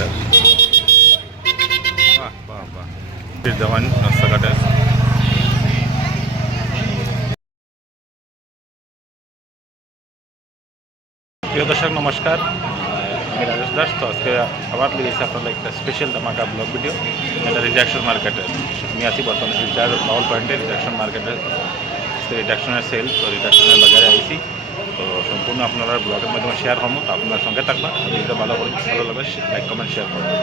মার্কেটের বাহ বাহ বাহ দেওয়ান রাস্তাঘাটের প্রিয় দর্শক, নমস্কার। আমি রাজেশ দাস তো আজকে আবার লেগেছি আপনার একটা স্পেশাল ধামাকা ব্লগ ভিডিও এটা রিজাকশন মার্কেটের আমি আছি বর্তমানে শিলচার বাউল পয়েন্টে রিজাকশন মার্কেটের রিডাকশনের সেল তো রিডাকশনের বাজারে আইছি। তো সম্পূর্ণ আপনারা ব্লগের মাধ্যমে শেয়ার হব, তো আপনার সঙ্গে থাকবা। আর ভিডিও ভালো করে ভালো লাগে লাইক কমেন্ট শেয়ার করবেন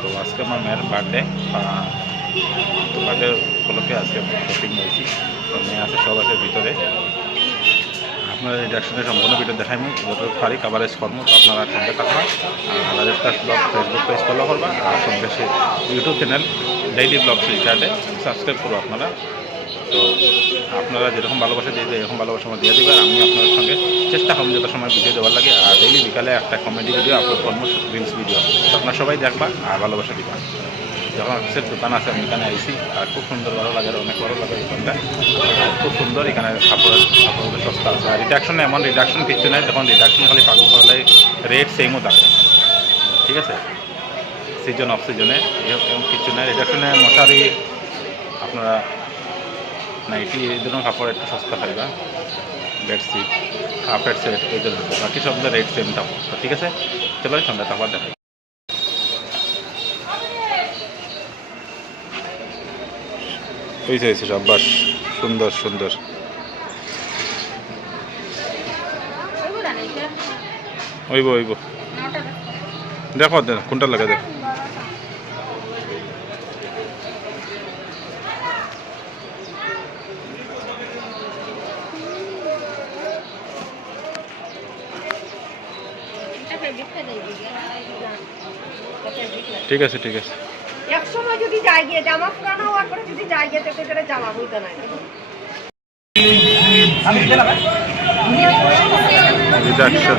তো আজকে আমার মেয়ের বার্থডে তো বার্থডে উপলক্ষে আজকে শপিং নিয়েছি। তো মেয়ে আছে, সব আছে ভিতরে। আপনার রিডাকশনের সম্পূর্ণ ভিডিও দেখাইমু। যত পারি কাভারেজ করব তো আপনারা সঙ্গে থাকবা। আর Das blog Facebook page follow করবা। আর সঙ্গে সে ইউটিউব চ্যানেল ডেইলি ব্লগ ফ্লিপকার্টে সাবস্ক্রাইব করব আপনারা। তো আপনারা যেরকম ভালোবাসা দিয়ে এরকম ভালোবাসা আমার দিয়ে দেবেন। আমি আপনার সঙ্গে চেষ্টা করব যত সময় ভিডিও দেওয়ার লাগে। আর ডেইলি বিকালে একটা কমেডি ভিডিও আপলোড করব রিলস ভিডিও আপনারা সবাই দেখবা আর ভালোবাসা দিবা। যখন অফিসের দোকান আছে, আমি এখানে আইসি আর খুব সুন্দর ভালো লাগে অনেক ভালো লাগে দোকানটা। খুব সুন্দর, এখানে কাপড়ের কাপড়গুলো সস্তা আছে। আর রিডাকশনে এমন রিডাকশন কিছু নেই। যখন রিডাকশন খালি পাগল করলে রেট সেমও থাকে। ঠিক আছে? সিজন অফ সিজনে এরকম কিছু নেই। রিডাকশনে মশারি, আপনারা নাইটি এই ধরনের কাপড় একটু সস্তা পাইবা বেডশিট, কাপের সেট, এই ধরনের বাকি সব রেট সেম থাকো তো ঠিক আছে চলো সন্ধ্যা তারপর দেখা হয়েছে হয়েছে সব সুন্দর সুন্দর। ওইব ওইব। দেখো, দেখ, কোনটা লাগে, দেখ। ঠিক আছে ঠিক আছে। এক সময় যদি যাই গিয়ে জামা পুরানো হওয়ার পরে যদি যাই গিয়ে তো করে জামা বইতে নাই। রিডাকশন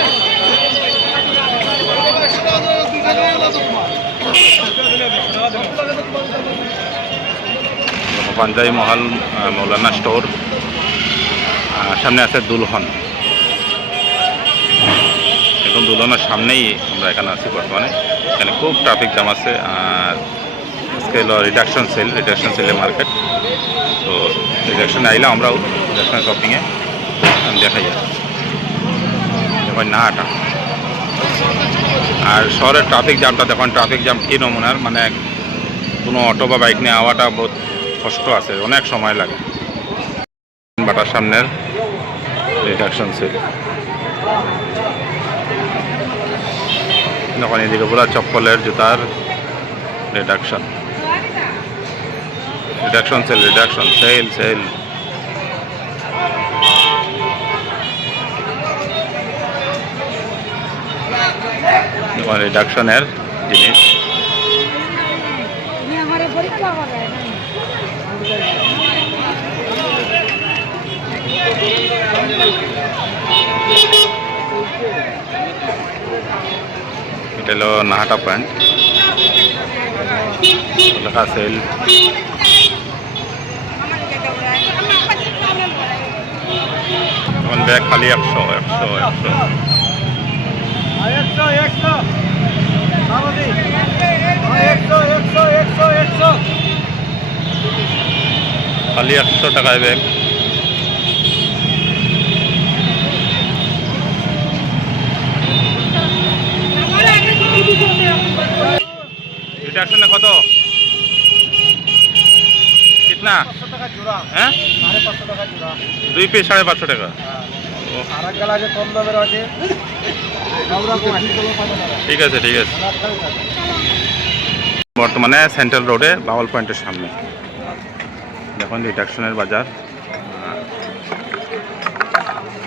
পাঞ্জাবি মহল মৌলানা স্টোর সামনে আছে দুলহন। এখন দুলহনের সামনেই আমরা এখানে আছি বর্তমানে। এখানে খুব ট্রাফিক জ্যাম আছে, আর আজকে হলো রিডাকশন সেল রিডাকশন সেলের মার্কেট তো রিডাকশনে আইলাম আমরাও রিডাকশন শপিংয়ে দেখাই যাই না হাঁটা আর শহরের ট্রাফিক জ্যামটা দেখুন ট্রাফিক জ্যাম কী নমুনার? মানে কোনো অটো বা বাইক নিয়ে আওয়াটা বহুত কষ্ট আছে, অনেক সময় লাগে। বাটার সামনের রিডাকশন সেল দেখুন, এদিকে পুরো চপ্পলের জুতার reduction reduction sale reduction sale sale দেখুন রিডাকশনের জিনিস। এটা হলো নাহাটা প্যান্ট লেখা সেল ব্যাগ খালি একশো একশো একশো। খালি একশো টাকায় ব্যাগ। রিডাকশনে কত? কিতনা? হ্যাঁ? দুই পিস সাড়ে পাঁচশো টাকা। ঠিক আছে ঠিক আছে। বর্তমানে সেন্ট্রাল রোডে বাউল পয়েন্টের সামনে। দেখুন রিডাকশনের বাজার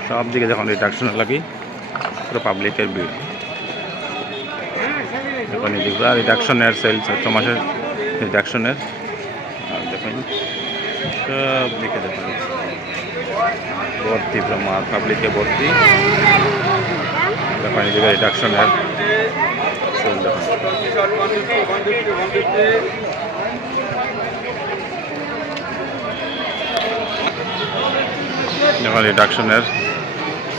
সব দিকে যখন রিডাকশনের লাগি, পুরো পাবলিকের ভিড়। দেখুন এদিকে রিডাকশনের সেল চৈত্র মাসের রিডাকশনের আর দেখুন, সব দিকে দেখুন। ভর্তি ব্রহ্মা পাবলিকে ভর্তি। দেখুন এদিকে রিডাকশনের সেল দেখুন রিডাকশনের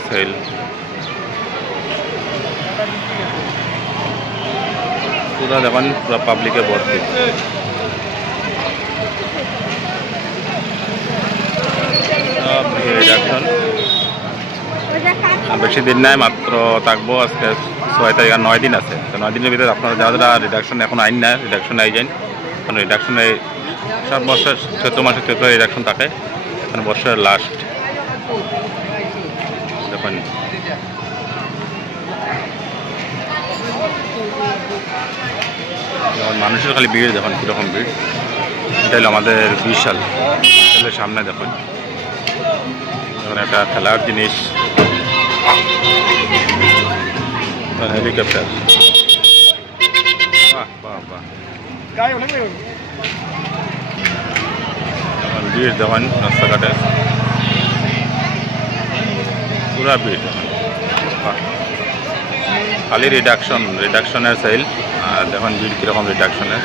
সেল পুরো দেখুন পুরো পাবলিকে ভর্তি। রিডাকশন বেশি দিন নাই, মাত্র থাকব আজকে ছয় তারিখ আর নয় দিন আছে। তো নয় দিনের ভিতরে আপনারা যারা যারা রিডাকশন এখন আইন না রিডাকশন আই যান কারণ রিডাকশনে সব বছর চৈত্র মাসে চৈত্র রিডাকশন থাকে। এখন বছরের লাস্ট দেখুন মানুষের খালি ভিড় দেখুন কীরকম ভিড়, এটা হলো আমাদের বিশাল। সামনে দেখুন। একটা খেলার জিনিস হেলিকপ্টার বাহ বাহ বাহ ভিড় দেখুন রাস্তাঘাটে পুরা ভিড় খালি রিডাকশন রিডাকশনের সেল আর দেখুন ভিড় কীরকম রিডাকশনের